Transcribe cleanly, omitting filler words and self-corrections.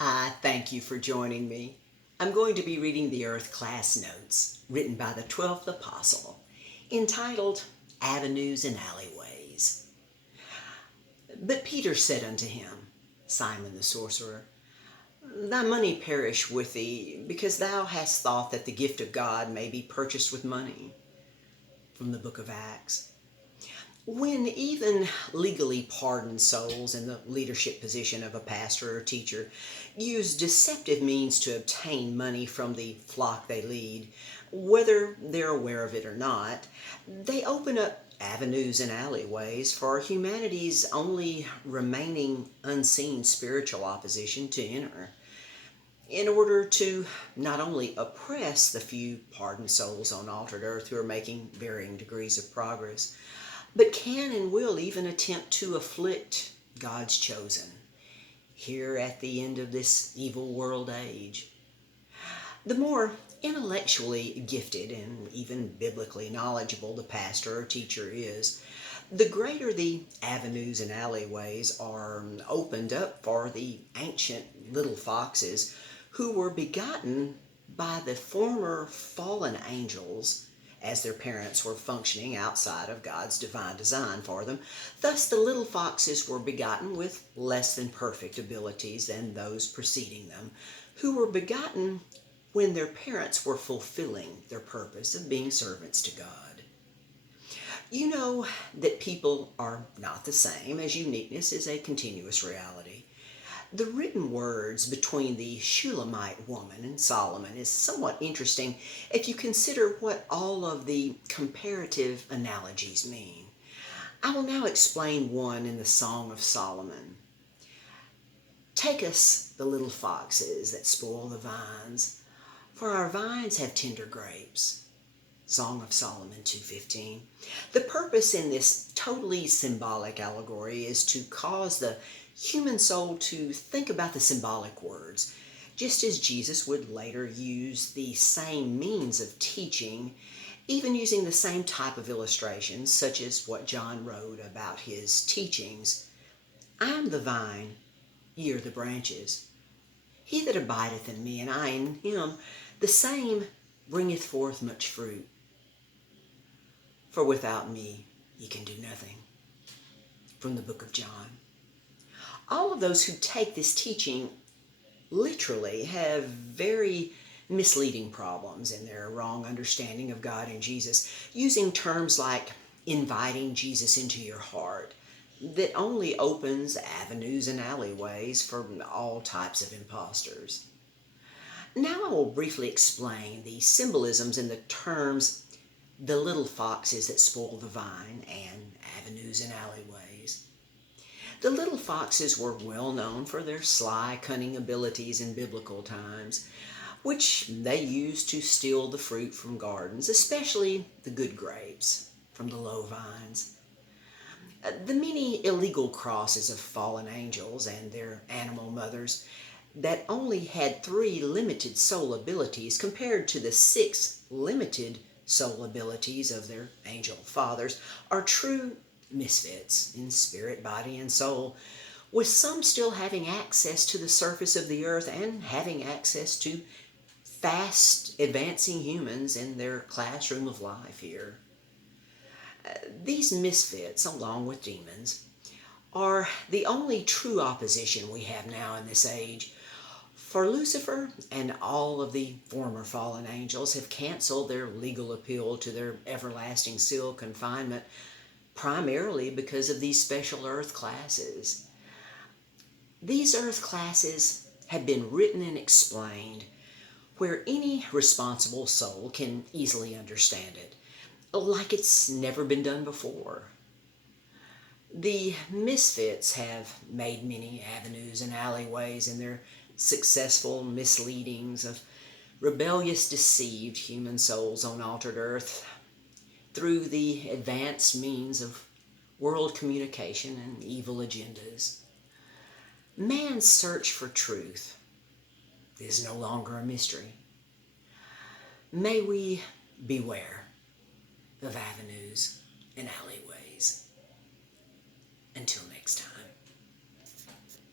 I thank you for joining me. I'm going to be reading the Earth Class Notes, written by the 12th Apostle, entitled Avenues and Alleyways. But Peter said unto him, Simon the sorcerer, Thy money perish with thee, because thou hast thought that the gift of God may be purchased with money. From the book of Acts. When even legally pardoned souls in the leadership position of a pastor or teacher use deceptive means to obtain money from the flock they lead, whether they're aware of it or not, they open up avenues and alleyways for humanity's only remaining unseen spiritual opposition to enter, in order to not only oppress the few pardoned souls on altered earth who are making varying degrees of progress, but can and will even attempt to afflict God's chosen here at the end of this evil world age. The more intellectually gifted and even biblically knowledgeable the pastor or teacher is, the greater the avenues and alleyways are opened up for the ancient little foxes who were begotten by the former fallen angels as their parents were functioning outside of God's divine design for them. Thus, the little foxes were begotten with less than perfect abilities than those preceding them, who were begotten when their parents were fulfilling their purpose of being servants to God. You know that people are not the same, as uniqueness is a continuous reality. The written words between the Shulamite woman and Solomon is somewhat interesting if you consider what all of the comparative analogies mean. I will now explain one in the Song of Solomon. Take us, the little foxes that spoil the vines, for our vines have tender grapes. Song of Solomon 2:15. The purpose in this totally symbolic allegory is to cause the human soul to think about the symbolic words, just as Jesus would later use the same means of teaching, even using the same type of illustrations, such as what John wrote about his teachings. I am the vine, ye are the branches. He that abideth in me, and I in him, the same bringeth forth much fruit. For without me ye can do nothing. From the book of John. All of those who take this teaching literally have very misleading problems in their wrong understanding of God and Jesus, using terms like inviting Jesus into your heart that only opens avenues and alleyways for all types of impostors. Now I will briefly explain the symbolisms in the terms the little foxes that spoil the vine and avenues and alleyways. The little foxes were well known for their sly, cunning abilities in biblical times, which they used to steal the fruit from gardens, especially the good grapes from the low vines. The many illegal crosses of fallen angels and their animal mothers that only had 3 limited soul abilities compared to the 6 limited soul abilities of their angel fathers are true misfits in spirit, body, and soul, with some still having access to the surface of the earth and having access to fast advancing humans in their classroom of life here. These misfits, along with demons, are the only true opposition we have now in this age. For Lucifer and all of the former fallen angels have canceled their legal appeal to their everlasting seal confinement, primarily because of these special earth classes. These earth classes have been written and explained where any responsible soul can easily understand it, like it's never been done before. The misfits have made many avenues and alleyways in their successful misleadings of rebellious, deceived human souls on altered earth through the advanced means of world communication and evil agendas. Man's search for truth is no longer a mystery. May we beware of avenues and alleyways. Until next time.